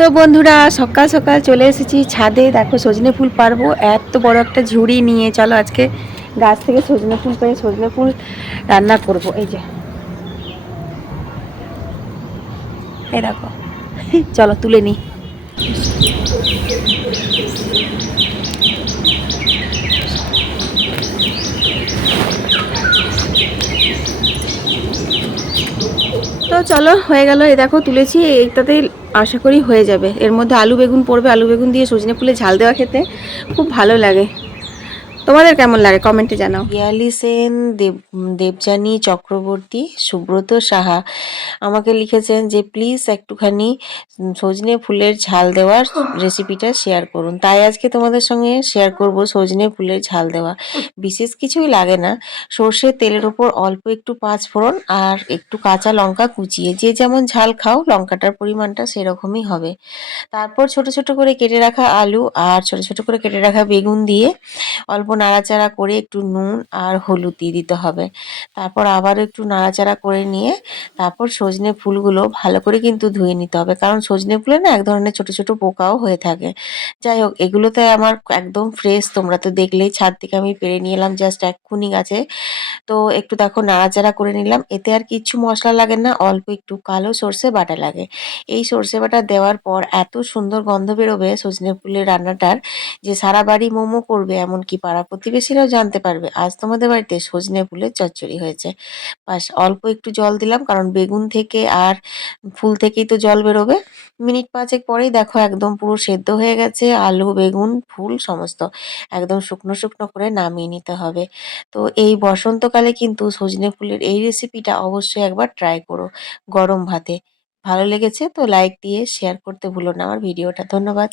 তো বন্ধুরা, সকাল সকাল চলে এসেছি ছাদে। দেখো সজনে ফুল পারবো, এত বড় একটা ঝুড়ি নিয়ে। চলো আজকে গাছ থেকে সজনে ফুল পেয়ে সজনে ফুল রান্না করব। এই যে, এই দেখো, চলো তুলে নিই। তো চলো, হয়ে গেল। এই দেখো তুলেছি, এইটাতেই আশা করি হয়ে যাবে। এর মধ্যে আলু বেগুন পড়বে, আলু বেগুন দিয়ে সজনে ফুলে ঝাল দেওয়া খেতে খুব ভালো লাগে। তোমাদের কেমন লাগে কমেন্টে জানাও। পিয়ালি সেন, দেবযানী চক্রবর্তী, সুব্রত সাহা আমাকে লিখেছেন যে প্লিজ একটুখানি সজনে ফুলের ঝাল দেওয়ার রেসিপিটা শেয়ার করুন। তাই আজকে তোমাদের সঙ্গে শেয়ার করব সজনে ফুলের ঝাল দেওয়া। বিশেষ কিছুই লাগে না, সর্ষের তেলের ওপর অল্প একটু পাঁচফোড়ন আর একটু কাঁচা লঙ্কা কুচিয়ে, যে যেমন ঝাল খাও লঙ্কাটার পরিমাণটা সেরকমই হবে। তারপর ছোট ছোট করে কেটে রাখা আলু আর ছোট ছোট করে কেটে রাখা বেগুন দিয়ে অল্প নাড়াচাড়া করে একটু নুন আর হলুদ দিয়ে দিতে হবে। তারপর আবারও একটু নাড়াচাড়া করে নিয়ে তারপর সজনে ফুলগুলো ভালো করে কিন্তু ধুয়ে নিতে হবে, কারণ সজনে ফুলে না এক ধরনের ছোট ছোট পোকাও হয়ে থাকে। যাই হোক, এগুলোতে আমার একদম ফ্রেশ, তোমরা তো দেখলেই ছাদ থেকে আমি পেরে নিয়ে এলাম জাস্ট এক্ষুনি গাছে। তো একটু দেখো নাড়াচাড়া করে নিলাম। এতে আর কিচ্ছু মশলা লাগে না, অল্প একটু কালো সর্ষে বাটা লাগে। এই সর্ষে বাটা দেওয়ার পর এত সুন্দর গন্ধ বেরোবে সজনে ফুলের রান্নাটার, যে সারা বাড়ি মোমো করবে, এমনকি পাড়া প্রতিবেশীরাও জানতে পারবে আজ তোমাদের বাড়িতে সজনে ফুলের চচ্চড়ি হয়েছে। বাস, অল্প একটু জল দিলাম, কারণ বেগুন থেকে আর ফুল থেকেই তো জল বেরোবে। মিনিট পাঁচেক পরেই দেখো একদম পুরো সেদ্ধ হয়ে গেছে, আলু বেগুন ফুল সমস্ত একদম শুকনো শুকনো করে নামিয়ে নিতে হবে। তো এই বসন্তকালে কিন্তু সজনে ফুলের এই রেসিপিটা অবশ্যই একবার ট্রাই করো গরম ভাতে। ভালো লেগেছে তো লাইক দিয়ে শেয়ার করতে ভুলো না আমার ভিডিওটা। ধন্যবাদ।